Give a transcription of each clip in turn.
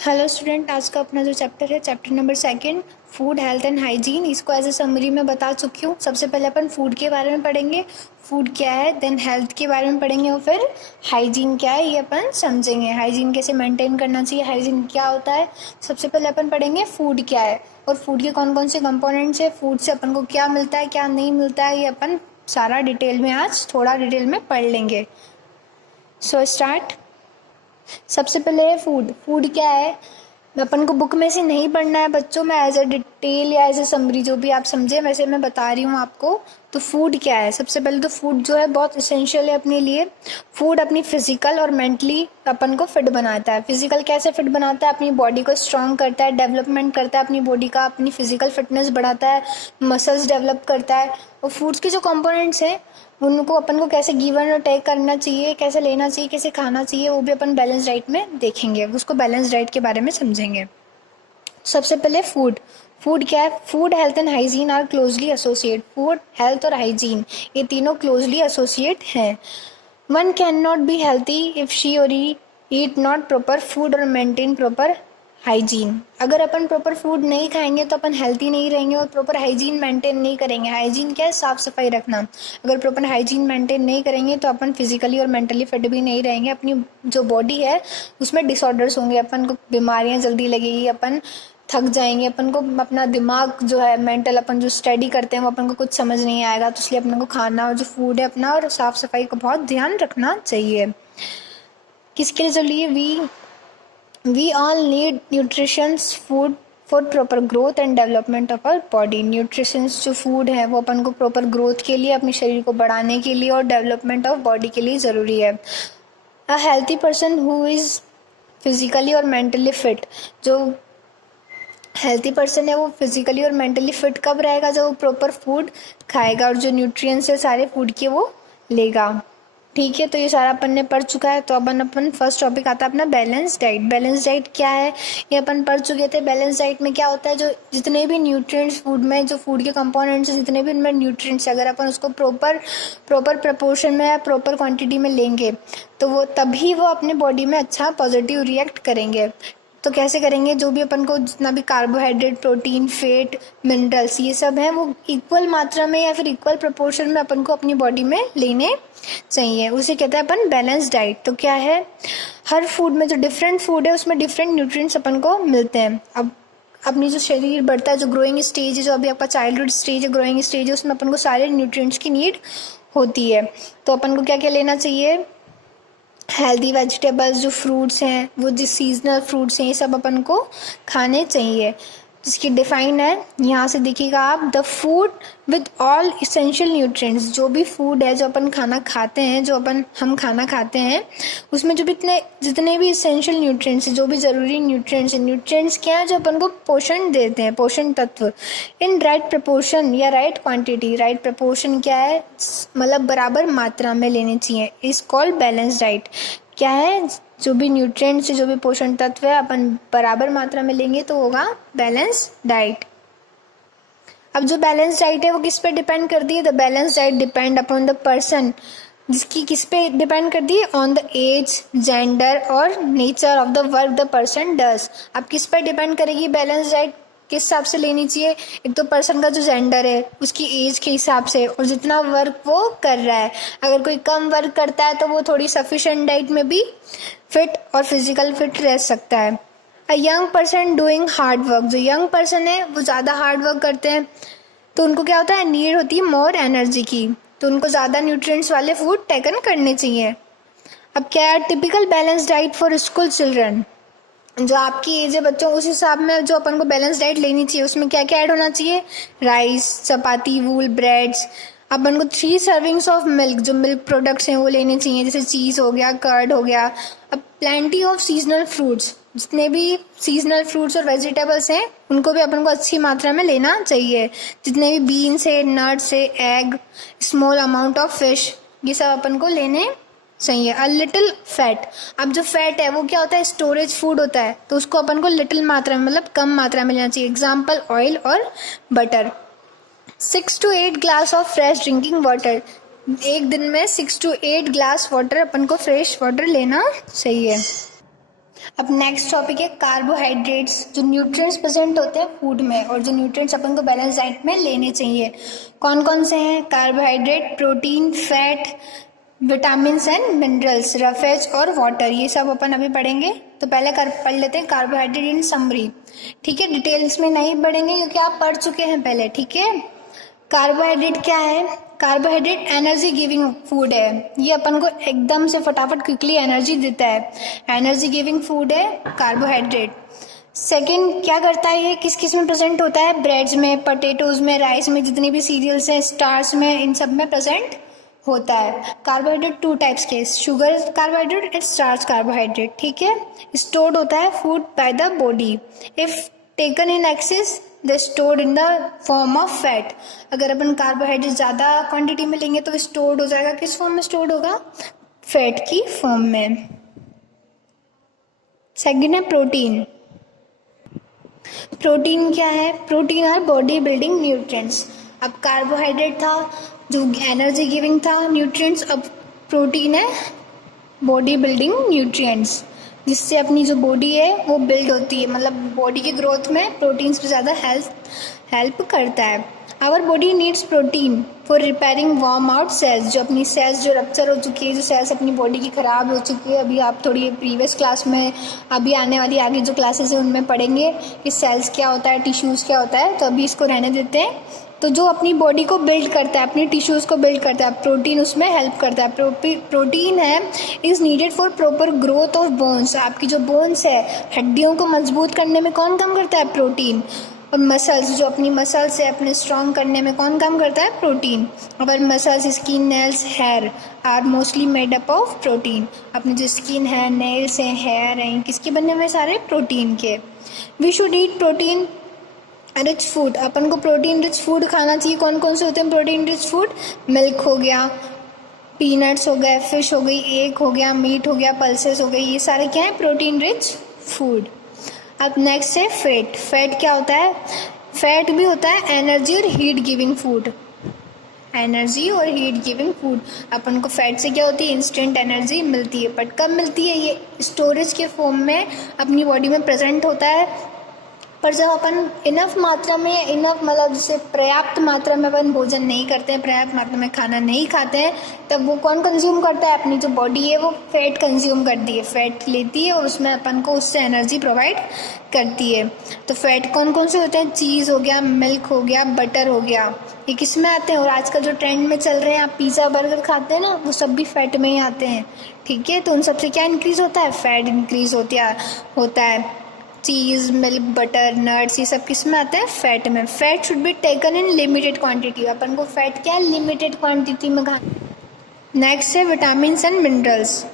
Hello student, आज का अपना जो चैप्टर है chapter number 2 food health and hygiene. इसको एज ए समरी में बता चुकी हूँ। सबसे पहले अपन फूड के बारे में पढ़ेंगे, फूड क्या है, देन हेल्थ के बारे में पढ़ेंगे और फिर हाइजीन क्या है ये अपन समझेंगे। हाइजीन कैसे मेंटेन करना चाहिए, हाइजीन क्या होता है। सबसे पहले अपन पढ़ेंगे फूड क्या है और फूड के कौन कौन से कंपोनेंट्स है, फूड से अपन को क्या मिलता है क्या नहीं मिलता है, ये अपन सारा डिटेल में आज थोड़ा डिटेल में पढ़ लेंगे। So start. सबसे पहले है फूड। फूड क्या है, अपन को बुक में से नहीं पढ़ना है बच्चों, मैं एज ए डिटेल या एज ए समरी जो भी आप समझे वैसे मैं बता रही हूँ आपको। तो फूड क्या है, सबसे पहले तो फूड जो है बहुत इसेंशियल है अपने लिए। फूड अपनी फिजिकल और मेंटली अपन को फिट बनाता है। फिजिकल कैसे फिट बनाता है, अपनी बॉडी को स्ट्रांग करता है, डेवलपमेंट करता है अपनी बॉडी का, अपनी फिजिकल फिटनेस बढ़ाता है, मसल्स डेवलप करता है। और फूड्स के जो कंपोनेंट्स हैं उनको अपन को कैसे गिवन और टेक करना चाहिए, कैसे लेना चाहिए, कैसे खाना चाहिए, वो भी अपन बैलेंस डाइट में देखेंगे। उसको बैलेंस डाइट के बारे में समझेंगे। सबसे पहले फूड। फूड क्या है, food health and hygiene are closely associate. Food health और हाइजीन ये तीनों क्लोजली एसोसिएट हैं। One can not be healthy if she or he eat not proper food और मेंटेन प्रॉपर हाइजीन। अगर अपन प्रॉपर फूड नहीं खाएंगे तो अपन हेल्थी नहीं रहेंगे और प्रॉपर हाइजीन मेंटेन नहीं करेंगे। हाइजीन क्या है, साफ सफाई रखना। अगर प्रॉपर हाइजीन मेंटेन नहीं करेंगे तो अपन फिजिकली और मेंटली फिट भी नहीं रहेंगे। अपनी जो बॉडी है उसमें डिसऑर्डर्स होंगे, अपन को बीमारियां जल्दी लगेगी, अपन थक जाएंगे, अपन को अपना दिमाग जो है मेंटल अपन जो स्टडी करते हैं वो अपन को कुछ समझ नहीं आएगा। तो इसलिए अपन को खाना और जो फूड है अपना और साफ सफाई का बहुत ध्यान रखना चाहिए। किसके लिए जरूरी है, we all need nutritious food for proper growth and development of our body. Nutritions जो फूड है वो अपन को प्रॉपर ग्रोथ के लिए, अपने शरीर को बढ़ाने के लिए और डेवलपमेंट ऑफ बॉडी के लिए ज़रूरी है। अ healthy person who is physically और मेंटली फिट। जो हेल्थी पर्सन है वो फिजिकली और मेंटली फिट कब रहेगा, जब वो प्रॉपर फूड खाएगा और जो न्यूट्रिएंट्स है सारे फूड के वो लेगा। ठीक है, तो ये सारा अपन ने पढ़ चुका है। तो अपन फर्स्ट टॉपिक आता है अपना बैलेंस डाइट। बैलेंस डाइट क्या है ये अपन पढ़ चुके थे। बैलेंस डाइट में क्या होता है, जो जितने भी न्यूट्रिएंट्स फूड में, जो फूड के कंपोनेंट्स जितने भी उनमें न्यूट्रिएंट्स, अगर अपन उसको प्रॉपर प्रपोर्शन में या प्रॉपर क्वांटिटी में लेंगे तो वो तभी वो अपने बॉडी में अच्छा पॉजिटिव रिएक्ट करेंगे। तो कैसे करेंगे, जो भी अपन को जितना भी कार्बोहाइड्रेट, प्रोटीन, फैट, मिनरल्स ये सब हैं वो इक्वल मात्रा में या फिर इक्वल प्रोपोर्शन में अपन को अपनी बॉडी में लेने चाहिए। उसे कहते हैं अपन बैलेंस डाइट। तो क्या है, हर फूड में जो डिफरेंट फूड है उसमें डिफरेंट न्यूट्रिएंट्स अपन को मिलते हैं। अब अपनी जो शरीर बढ़ता है, जो ग्रोइंग स्टेज है, जो अभी आपका चाइल्डहुड स्टेज है, ग्रोइंग स्टेज है, उसमें अपन को सारे न्यूट्रिएंट्स की नीड होती है। तो अपन को क्या क्या लेना चाहिए, हेल्दी वेजिटेबल्स, जो फ्रूट्स हैं वो जो सीजनल फ्रूट्स हैं ये सब अपन को खाने चाहिए। जिसकी डिफाइन है यहाँ से देखिएगा आप, the food with all essential nutrients. जो भी फूड है जो अपन खाना खाते हैं, जो हम खाना खाते हैं उसमें जो भी जितने भी इसेंशियल न्यूट्रिएंट्स हैं, जो भी ज़रूरी न्यूट्रिएंट्स हैं, न्यूट्रिएंट्स क्या है जो अपन को पोषण देते हैं, पोषण तत्व, इन राइट प्रपोर्शन या राइट क्वांटिटी। राइट प्रपोर्शन क्या है, मतलब बराबर मात्रा में लेने चाहिए, इज कॉल्ड बैलेंस डाइट। क्या है, जो भी न्यूट्रिएंट्स, जो भी पोषण तत्व है अपन बराबर मात्रा में लेंगे तो होगा बैलेंस डाइट। अब जो बैलेंस डाइट है वो किस पे डिपेंड करती है, the balance diet depend upon the person. जिसकी किस पे डिपेंड करती है, ऑन द एज, जेंडर और nature of the work the person does. अब किस पे डिपेंड करेगी बैलेंस डाइट, किस हिसाब से लेनी चाहिए, एक तो पर्सन का जो जेंडर है उसकी एज के हिसाब से और जितना वर्क वो कर रहा है। अगर कोई कम वर्क करता है तो वो थोड़ी सफिशिएंट डाइट में भी फिट और फिजिकल फिट रह सकता है। A young person doing hard work. जो यंग पर्सन है वो ज़्यादा हार्ड वर्क करते हैं तो उनको क्या होता है, नीड होती है मोर एनर्जी की, तो उनको ज़्यादा न्यूट्रिएंट्स वाले फूड टेकन करने चाहिए। अब क्या है, typical balance diet for school children. जो आपकी एज है बच्चों उस हिसाब में जो अपन को बैलेंस डाइट लेनी चाहिए, उसमें क्या क्या ऐड होना चाहिए, राइस, चपाती, वूल, ब्रेड्स। अपन को 3 सर्विंग्स ऑफ मिल्क, जो मिल्क प्रोडक्ट्स हैं वो लेने चाहिए, जैसे चीज़ हो गया, कर्ड हो गया। अब प्लेंटी ऑफ सीजनल फ्रूट्स, जितने भी सीजनल फ्रूट्स और वेजिटेबल्स हैं उनको भी अपन को अच्छी मात्रा में लेना चाहिए। जितने भी बीन्स है, नट्स है, egg, small amount of fish, ये सब अपन को लेने सही है। A little fat. अब जो फैट है वो क्या होता है, स्टोरेज फूड होता है, तो उसको अपन को लिटिल मात्रा में, मतलब कम मात्रा में लेना चाहिए। एग्जाम्पल ऑयल और butter. 6 to 8 glass of fresh drinking water. एक दिन में 6 to 8 ग्लास वाटर अपन को फ्रेश वाटर लेना चाहिए। अब नेक्स्ट टॉपिक है कार्बोहाइड्रेट्स, जो न्यूट्रिएंट्स प्रेजेंट होते हैं फूड में और जो न्यूट्रिएंट्स अपन को बैलेंस डाइट में लेने चाहिए। कौन कौन से हैं? Carbohydrate, protein, fat, vitamins and minerals, roughage और वाटर, ये सब अपन अभी पढ़ेंगे। तो पहले पढ़ लेते हैं कार्बोहाइड्रेट इन समरी, ठीक है। डिटेल्स में नहीं पढ़ेंगे क्योंकि आप पढ़ चुके हैं पहले, ठीक है। कार्बोहाइड्रेट क्या है? कार्बोहाइड्रेट एनर्जी गिविंग फूड है, ये अपन को एकदम से फटाफट क्विकली एनर्जी देता है, एनर्जी गिविंग फूड है कार्बोहाइड्रेट। सेकंड, क्या करता है ये? किस किस में प्रेजेंट होता है? ब्रेड्स में, पोटैटोज में, राइस में, जितनी भी सीरियल्स हैं, स्टार्च में, इन सब में प्रेजेंट होता है। कार्बोहाइड्रेट टू टाइप्स के, sugar carbohydrate and starch carbohydrate, ठीक है। स्टोर्ड होता है food by the body, if taken in excess they stored in the form of fat. अगर अपन कार्बोहाइड्रेट ज़्यादा क्वांटिटी में लेंगे तो स्टोर्ड हो जाएगा, किस फॉर्म में स्टोर्ड होगा? फैट की फॉर्म में। सेकंड है प्रोटीन। प्रोटीन क्या है? Protein our body building nutrients. अब कार्बोहाइड्रेट था जो एनर्जी गिविंग था न्यूट्रिएंट्स, अब प्रोटीन है बॉडी बिल्डिंग न्यूट्रिएंट्स, जिससे अपनी जो बॉडी है वो बिल्ड होती है, मतलब बॉडी की ग्रोथ में प्रोटीन से ज़्यादा हेल्प करता है। Our body needs protein for repairing worn out cells, जो अपनी सेल्स जो रप्चर हो चुकी है, जो सेल्स अपनी बॉडी की ख़राब हो चुकी है, अभी आप थोड़ी प्रीवियस क्लास में, अभी आने वाली आगे जो क्लासेस हैं उनमें पढ़ेंगे कि सेल्स क्या होता है, टिश्यूज़ क्या होता है, तो अभी इसको रहने देते हैं। तो जो अपनी बॉडी को बिल्ड करता है, अपनी टिश्यूज़ को बिल्ड करता है, प्रोटीन उसमें हेल्प करता है। प्रोटीन है is needed for proper growth of bones. आपकी जो बोन्स है, हड्डियों को मजबूत करने में कौन काम करता है? प्रोटीन। और मसल्स, जो अपनी मसल्स है अपने स्ट्रॉन्ग करने में कौन काम करता है? Protein. Our muscles, skin, nails, hair are mostly made up of protein. अपनी जो स्किन है, नेल्स हैं, हेयर हैं, किसके बने हुए? सारे प्रोटीन के। We should eat protein rich food, अपन को प्रोटीन रिच फूड खाना चाहिए। कौन कौन से होते हैं प्रोटीन रिच फूड? मिल्क हो गया, पीनट्स हो गए, फिश हो गई, एग हो गया, मीट हो गया, पल्सेस हो गई, ये सारे क्या है? Protein rich food. अब नेक्स्ट है फैट। फैट क्या होता है? फैट भी होता है एनर्जी और हीट गिविंग फूड, एनर्जी और हीट गिविंग फूड। अपन को फैट से क्या होती है? इंस्टेंट एनर्जी मिलती है, बट कब मिलती है? ये स्टोरेज के फॉर्म में अपनी बॉडी में प्रेजेंट होता है, पर जब अपन इनफ मात्रा में, इनफ मतलब जैसे पर्याप्त मात्रा में अपन भोजन नहीं करते हैं, पर्याप्त मात्रा में खाना नहीं खाते हैं, तब वो कौन कंज्यूम करता है? अपनी जो बॉडी है वो फैट कंज्यूम करती है, फैट लेती है और उसमें अपन को उससे एनर्जी प्रोवाइड करती है। तो फैट कौन कौन से होते हैं? चीज़ हो गया, मिल्क हो गया, बटर हो गया, ये किस में आते हैं? और आजकल जो ट्रेंड में चल रहे हैं, आप पिज़्ज़ा बर्गर खाते हैं ना, वो सब भी फैट में ही आते हैं, ठीक है। तो उन सबसे क्या इंक्रीज़ होता है? फैट इंक्रीज़ होता है। चीज़, मिल्क, बटर, नट्स, ये सब किस में आते हैं? फैट में। Fat should be taken in limited quantity, अपन को फैट क्या है? लिमिटेड क्वांटिटी में खाना। नेक्स्ट है विटामिन्स एंड मिनरल्स।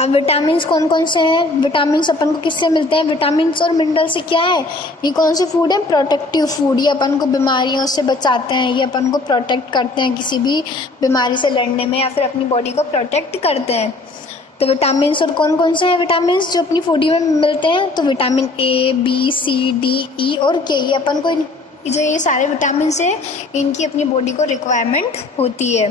अब विटामिन्स कौन कौन से हैं? विटामिन्स अपन को किससे मिलते हैं? विटामिन्स और मिनरल्स से क्या है? ये कौन से फूड है? प्रोटेक्टिव फूड, ये अपन को बीमारियों से बचाते हैं, ये अपन को प्रोटेक्ट करते हैं किसी भी बीमारी से लड़ने में, या फिर अपनी बॉडी को प्रोटेक्ट करते हैं। तो विटामिन्स और कौन कौन से हैं विटामिन्स जो अपनी बॉडी में मिलते हैं? तो vitamin A, B, C, D, E और के, ये अपन को जो ये सारे विटामिन्स हैं इनकी अपनी बॉडी को रिक्वायरमेंट होती है।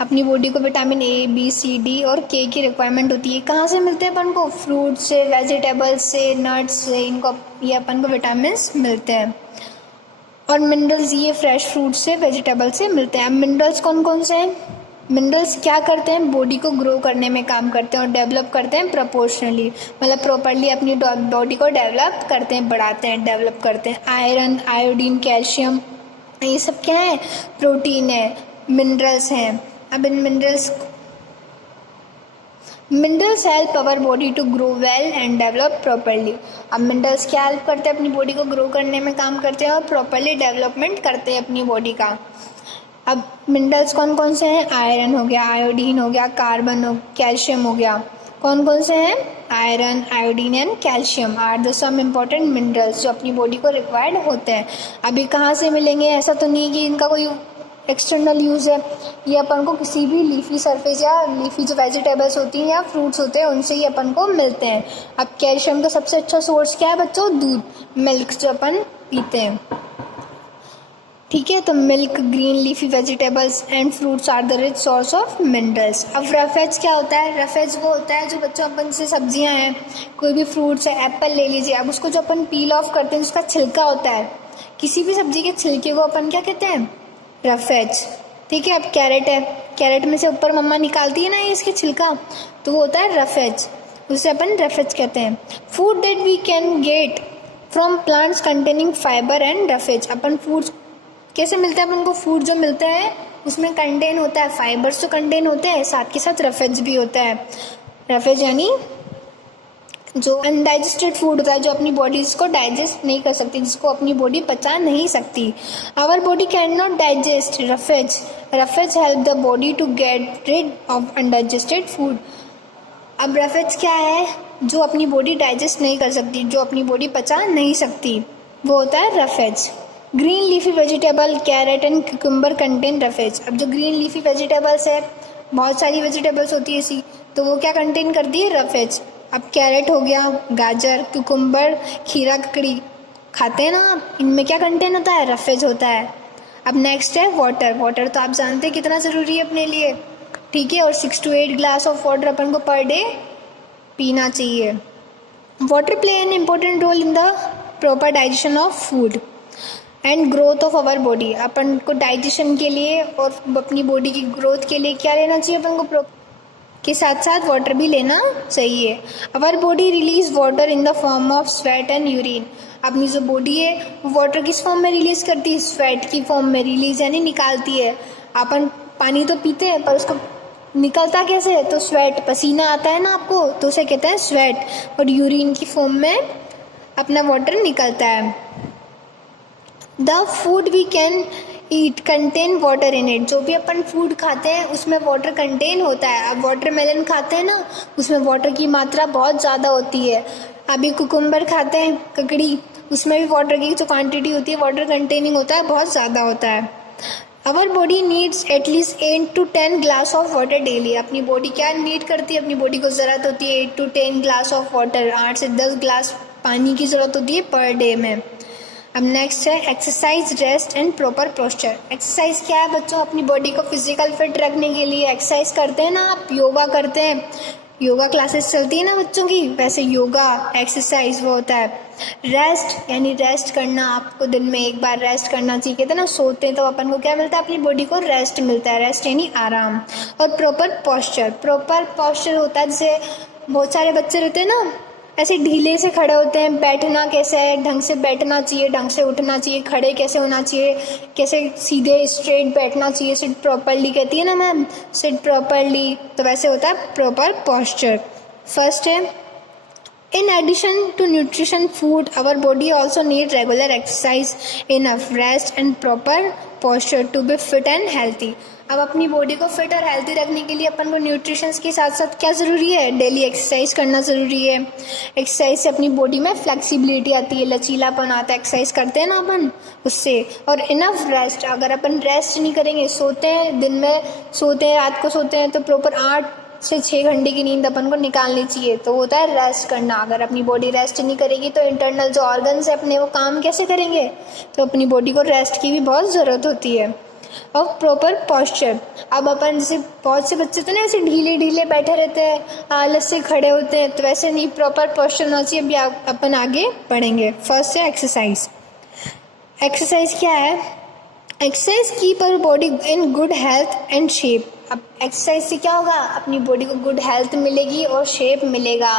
अपनी बॉडी को vitamin A, B, C, D और के की रिक्वायरमेंट होती है। कहाँ से मिलते हैं अपन को? फ्रूट से, वेजिटेबल्स से, नट्स से, इनको ये अपन को विटामिन्स मिलते हैं। और मिनरल्स ये फ्रेश फ्रूट से, वेजिटेबल से मिलते हैं। अब मिनरल्स कौन कौन से हैं? मिनरल्स क्या करते हैं? बॉडी को ग्रो करने में काम करते हैं और डेवलप करते हैं प्रोपोर्शनली, मतलब प्रॉपरली अपनी बॉडी को डेवलप करते हैं, बढ़ाते हैं, डेवलप करते हैं। आयरन, आयोडीन, कैल्शियम, ये सब क्या है? प्रोटीन है, मिनरल्स हैं। अब इन minerals help our body to grow well and develop properly. अब मिनरल्स क्या हेल्प करते हैं? अपनी बॉडी को ग्रो करने में काम करते हैं और प्रॉपरली डेवलपमेंट करते हैं अपनी बॉडी का। अब मिनरल्स कौन कौन से हैं? आयरन हो गया, आयोडीन हो गया, कार्बन हो, कैल्शियम हो गया। कौन कौन से हैं? Iron, iodine and calcium are the some important minerals जो अपनी बॉडी को रिक्वायर्ड होते हैं। अभी कहाँ से मिलेंगे? ऐसा तो नहीं कि इनका कोई एक्सटर्नल यूज़ है, ये अपन को किसी भी लीफी सरफेस या लीफी जो वेजिटेबल्स होती हैं या फ्रूट्स होते हैं उनसे ही अपन को मिलते हैं। अब कैल्शियम का सबसे अच्छा सोर्स क्या है बच्चों? दूध, मिल्क जो अपन पीते हैं। ठीक है। तो milk, green leafy vegetables and fruits are the rich source of minerals. अब रफ एज क्या होता है? रफ एज वो होता है जो बच्चों अपन से सब्जियां हैं, कोई भी फ्रूट्स है, एप्पल ले लीजिए, अब उसको जो अपन पील ऑफ करते हैं उसका छिलका होता है, किसी भी सब्जी के छिलके को अपन क्या कहते हैं? Roughage. ठीक है। अब कैरेट है, कैरेट में से ऊपर मम्मा निकालती है ना ये इसके छिलका, तो वो होता है रफ एज, उसे अपन रफ एज कहते हैं। Food that we can get from plants containing fibre and roughage. अपन फूड्स कैसे मिलता है? अपन को फूड जो मिलता है उसमें कंटेन होता है फाइबर्स, तो कंटेन होते हैं, साथ के साथ रफेज भी होता है। रफेज यानी जो अनडाइजेस्टेड फूड होता है, जो अपनी बॉडी इसको डाइजेस्ट नहीं कर सकती, जिसको अपनी बॉडी पचा नहीं सकती। Our body can not digest roughage. Roughage help the body to get rid of undigested food. अब रफेज क्या है? जो अपनी बॉडी डाइजेस्ट नहीं कर सकती, जो अपनी बॉडी पचा नहीं सकती, वो होता है roughage. Green leafy vegetable, carrot and cucumber contain roughage. अब जो ग्रीन लीफी वेजिटेबल्स है, बहुत सारी वेजिटेबल्स होती है ऐसी, तो वो क्या कंटेन करती है? रफेज। अब कैरेट हो गया, गाजर, क्यूकम्बर, खीरा, ककड़ी खाते हैं ना आप, इनमें क्या कंटेन होता है? रफेज होता है। अब नेक्स्ट है वाटर। वाटर तो आप जानते हैं कितना ज़रूरी है अपने लिए, ठीक है। और 6 to 8 ग्लास ऑफ वाटर अपन को पर डे पीना चाहिए। Water play an important role in the proper digestion of food and growth of our body. अपन को डाइजेशन के लिए और अपनी बॉडी की ग्रोथ के लिए क्या लेना चाहिए? अपन को के साथ साथ वाटर भी लेना चाहिए। Our body release water in the form of sweat and urine. अपनी जो बॉडी है वो वाटर किस फॉर्म में रिलीज करती है? स्वेट की फॉर्म में रिलीज यानी निकालती है। अपन पानी तो पीते हैं पर उसको निकलता कैसे है? तो स्वेट, पसीना आता है ना आपको, तो उसे कहते हैं स्वेट, और यूरिन की फॉर्म में अपना वाटर निकलता है। The food we can eat contain water in it. जो भी अपन फूड खाते हैं उसमें वाटर कंटेन होता है। अब वाटरमेलन खाते हैं ना, उसमें वाटर की मात्रा बहुत ज़्यादा होती है। अभी कुकुम्बर खाते हैं, ककड़ी, उसमें भी वाटर की जो क्वांटिटी होती है, वाटर कंटेनिंग होता है, बहुत ज़्यादा होता है। Our body needs at least 8 to 10 glass of water daily. अपनी बॉडी क्या नीड करती है? अपनी बॉडी को ज़रूरत होती है 8 to 10 ग्लास ऑफ वाटर, 8 से 10 ग्लास पानी की ज़रूरत होती है पर डे में। अब नेक्स्ट है exercise, rest and proper posture. Exercise क्या है बच्चों? अपनी बॉडी को फिजिकल फिट रखने के लिए एक्सरसाइज करते हैं ना आप, योगा करते हैं, योगा क्लासेस चलती है ना बच्चों की, वैसे योगा एक्सरसाइज वो होता है। रेस्ट यानी रेस्ट करना, आपको दिन में एक बार रेस्ट करना चाहिए। कहते हैं ना सोते हैं तो अपन को क्या मिलता है? अपनी बॉडी को रेस्ट मिलता है, रेस्ट यानी आराम। और प्रॉपर पोस्चर, प्रॉपर पोस्चर होता है जैसे बहुत सारे बच्चे रहते हैं ना ऐसे ढीले से खड़े होते हैं, बैठना कैसे है? ढंग से बैठना चाहिए, ढंग से उठना चाहिए, खड़े कैसे होना चाहिए, कैसे सीधे स्ट्रेट बैठना चाहिए, सिट प्रॉपरली कहती है ना मैम, सिट प्रॉपरली, तो वैसे होता है प्रॉपर पोस्चर। फर्स्ट है in addition to nutrition food, our body also need regular exercise, enough rest and proper posture to be fit and healthy। अब अपनी बॉडी को फिट और हेल्थी रखने के लिए अपन को न्यूट्रिशन के साथ साथ क्या ज़रूरी है? डेली एक्सरसाइज करना ज़रूरी है। एक्सरसाइज से अपनी बॉडी में फ्लेक्सिबिलिटी आती है, लचीलापन आता है, एक्सरसाइज करते हैं ना अपन उससे। और इनफ रेस्ट, अगर अपन रेस्ट नहीं करेंगे, सोते हैं दिन में, सोते हैं रात को सोते हैं, तो प्रॉपर 8 से 6 घंटे की नींद अपन को निकालनी चाहिए, तो होता है रेस्ट करना। अगर अपनी बॉडी रेस्ट नहीं करेगी तो इंटरनल जो ऑर्गन्स है अपने वो काम कैसे करेंगे? तो अपनी बॉडी को रेस्ट की भी बहुत ज़रूरत होती है। और प्रॉपर पोस्चर, अब अपन जैसे बहुत से बच्चे तो ना ऐसे ढीले ढीले बैठे रहते हैं, आलस से खड़े होते हैं, तो वैसे नहीं, प्रॉपर पोस्चर होना चाहिए। अभी अपन आगे बढ़ेंगे। फर्स्ट है एक्सरसाइज। एक्सरसाइज क्या है? Exercise keep our body in good health and shape. अब एक्सरसाइज से क्या होगा? अपनी बॉडी को गुड हेल्थ मिलेगी और शेप मिलेगा।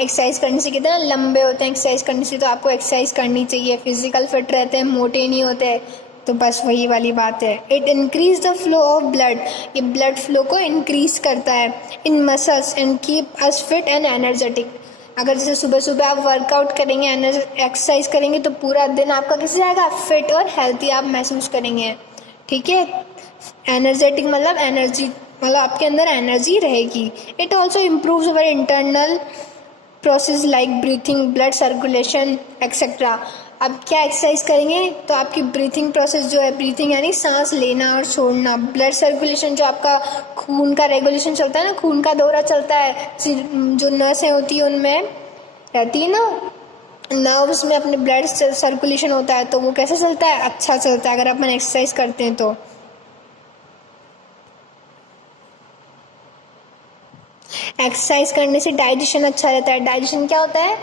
एक्सरसाइज करने से कितना लंबे होते हैं, एक्सरसाइज करने से तो आपको एक्सरसाइज करनी चाहिए, फिजिकल फिट रहते हैं, मोटे नहीं होते, तो बस वही वाली बात है। It increase the flow of blood, ये ब्लड फ्लो को इंक्रीज करता है in muscles and keep us fit and energetic. अगर जैसे सुबह सुबह आप वर्कआउट करेंगे, एक्सरसाइज करेंगे, तो पूरा दिन आपका कैसे जाएगा? फिट और हेल्थी आप महसूस करेंगे, ठीक है। एनर्जेटिक मतलब एनर्जी, मतलब आपके अंदर एनर्जी रहेगी। It also improves our internal process like breathing, blood circulation etcetera. अब क्या एक्सरसाइज करेंगे तो आपकी ब्रीथिंग प्रोसेस जो है, ब्रीथिंग यानी सांस लेना और छोड़ना, ब्लड सर्कुलेशन जो आपका खून का रेगुलेशन चलता है ना, खून का दौरा चलता है, जो नसें होती है उनमें रहती है ना, नर्व्स में अपने ब्लड सर्कुलेशन होता है, तो वो कैसे चलता है, अच्छा चलता है अगर अपन एक्सरसाइज करते हैं तो। एक्सरसाइज करने से डाइजेशन अच्छा रहता है। डाइजेशन क्या होता है,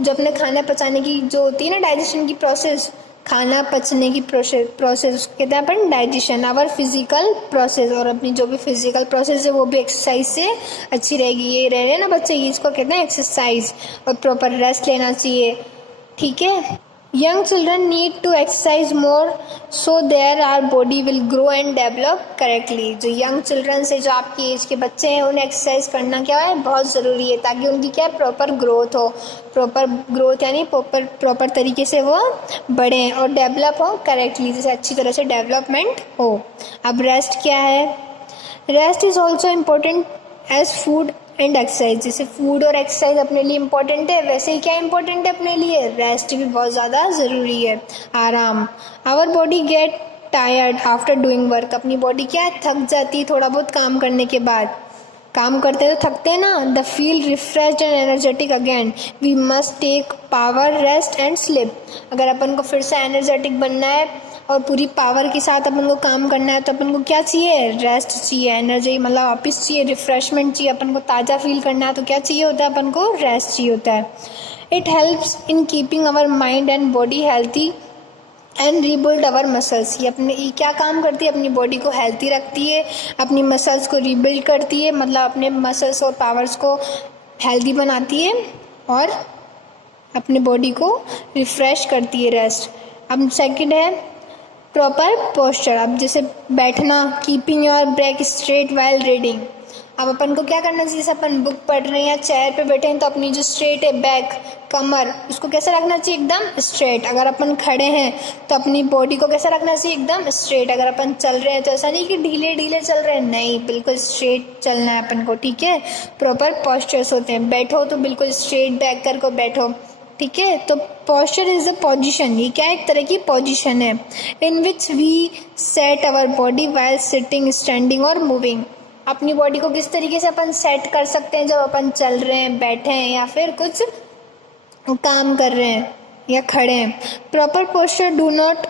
जो अपने खाना पचाने की जो होती है ना डाइजेशन की प्रोसेस, खाना पचने की प्रोसेस कहते हैं अपन डाइजेशन, आवर फिजिकल प्रोसेस। और अपनी जो भी फिजिकल प्रोसेस है वो भी एक्सरसाइज से अच्छी रहेगी। ये रह रहे ना बच्चे, इसको कहते हैं एक्सरसाइज। और प्रॉपर रेस्ट लेना चाहिए, ठीक है। Young children need to exercise more so their our body will grow and develop correctly. जो यंग चिल्ड्रन से, जो आपकी एज के बच्चे हैं, उन्हें एक्सरसाइज करना क्या है, बहुत ज़रूरी है, ताकि उनकी क्या है, प्रॉपर ग्रोथ हो। प्रॉपर ग्रोथ यानी प्रॉपर तरीके से वो बढ़ें और डेवलप हो करेक्टली, जैसे अच्छी तरह से डेवलपमेंट हो। अब रेस्ट क्या है, rest is also important as food and exercise. जैसे फूड और एक्सरसाइज अपने लिए इम्पोर्टेंट है, वैसे ही क्या इम्पोर्टेंट है अपने लिए, रेस्ट भी बहुत ज़्यादा ज़रूरी है, आराम। Our body get tired after doing work. अपनी बॉडी क्या है, थक जाती है थोड़ा बहुत काम करने के बाद। काम करते हैं तो थकते हैं ना। The feel refreshed and energetic again, we must take power rest and sleep. अगर अपन को फिर से एनर्जेटिक बनना है और पूरी पावर के साथ अपन को काम करना है, तो अपन को क्या चाहिए, रेस्ट चाहिए, एनर्जी मतलब वापस चाहिए, रिफ्रेशमेंट चाहिए। अपन को ताज़ा फील करना है तो क्या चाहिए होता है, अपन को रेस्ट चाहिए होता है। It helps in keeping our mind and body healthy and rebuild our muscles. ये क्या काम करती है, अपनी बॉडी को हेल्थी रखती है, अपनी मसल्स को रीबिल्ड करती है, मतलब अपने मसल्स और पावर्स को हेल्थी बनाती है और अपने बॉडी को रिफ़्रेश करती है, रेस्ट। अब सेकंड है प्रॉपर पोस्चर। अब जैसे बैठना, keeping your back straight while reading. अब अपन को क्या करना चाहिए, जैसे अपन बुक पढ़ रहे हैं या चेयर पे बैठे हैं, तो अपनी जो स्ट्रेट है बैक, कमर, उसको कैसे रखना चाहिए, एकदम स्ट्रेट। अगर अपन खड़े हैं तो अपनी बॉडी को कैसे रखना चाहिए, एकदम स्ट्रेट। अगर अपन चल रहे हैं तो ऐसा नहीं कि ढीले ढीले चल रहे हैं, नहीं, बिल्कुल स्ट्रेट चलना है अपन को, ठीक है। प्रॉपर पोस्चर्स होते हैं, बैठो तो बिल्कुल स्ट्रेट बैक कर को बैठो, ठीक है। तो पोस्चर इज द पोजीशन, ये क्या एक तरह की पोजीशन है, in which we set our body while sitting, standing और मूविंग। अपनी बॉडी को किस तरीके से अपन सेट कर सकते हैं, जब अपन चल रहे हैं, बैठे हैं या फिर कुछ काम कर रहे हैं या खड़े हैं। Proper posture do not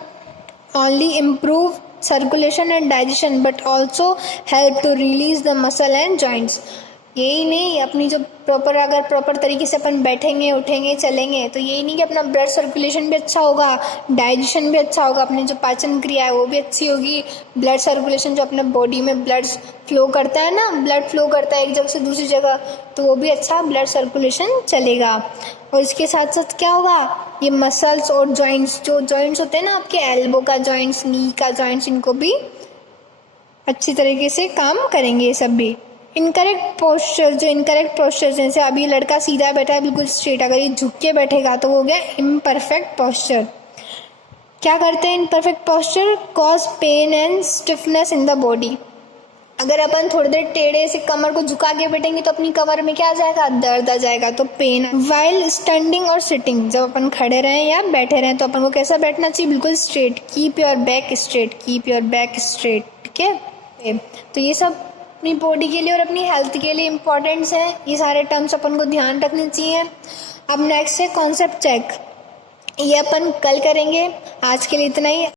only improve circulation and digestion but also help to release the muscle and joints. यही नहीं, अपनी जो अगर प्रॉपर तरीके से अपन बैठेंगे, उठेंगे, चलेंगे, तो यही नहीं कि अपना ब्लड सर्कुलेशन भी अच्छा होगा, डाइजेशन भी अच्छा होगा, अपनी जो पाचन क्रिया है वो भी अच्छी होगी, ब्लड सर्कुलेशन जो अपने बॉडी में ब्लड फ्लो करता है ना, ब्लड फ्लो करता है एक जगह से दूसरी जगह, तो वो भी अच्छा ब्लड सर्कुलेशन चलेगा। और इसके साथ साथ क्या होगा, ये मसल्स और जॉइंट्स, जो जॉइंट्स होते हैं ना आपके एल्बो का जॉइंट्स, नी का जॉइंट्स, इनको भी अच्छी तरीके से काम करेंगे ये सब भी। इनकरेक्ट पोस्चर, जो इनकरेक्ट पोस्चर, जैसे अभी लड़का सीधा बैठा है बिल्कुल स्ट्रेट, अगर ये झुक के बैठेगा तो हो गया इम्परफेक्ट पोस्चर। क्या करते हैं imperfect posture, cause pain and stiffness in the body. अगर अपन थोड़ी देर टेढ़े से कमर को झुका के बैठेंगे तो अपनी कमर में क्या आ जाएगा, दर्द आ जाएगा, तो पेन। वाइल स्टैंडिंग और सिटिंग, जब अपन खड़े रहें या बैठे रहें तो अपन को कैसा बैठना चाहिए, बिल्कुल straight, keep your back straight, keep your back straight, ठीक है। तो ये सब अपनी बॉडी के लिए और अपनी हेल्थ के लिए इम्पोर्टेंट्स हैं, ये सारे टर्म्स अपन को ध्यान रखने चाहिए। अब नेक्स्ट है कॉन्सेप्ट चेक, ये अपन कल करेंगे। आज के लिए इतना ही।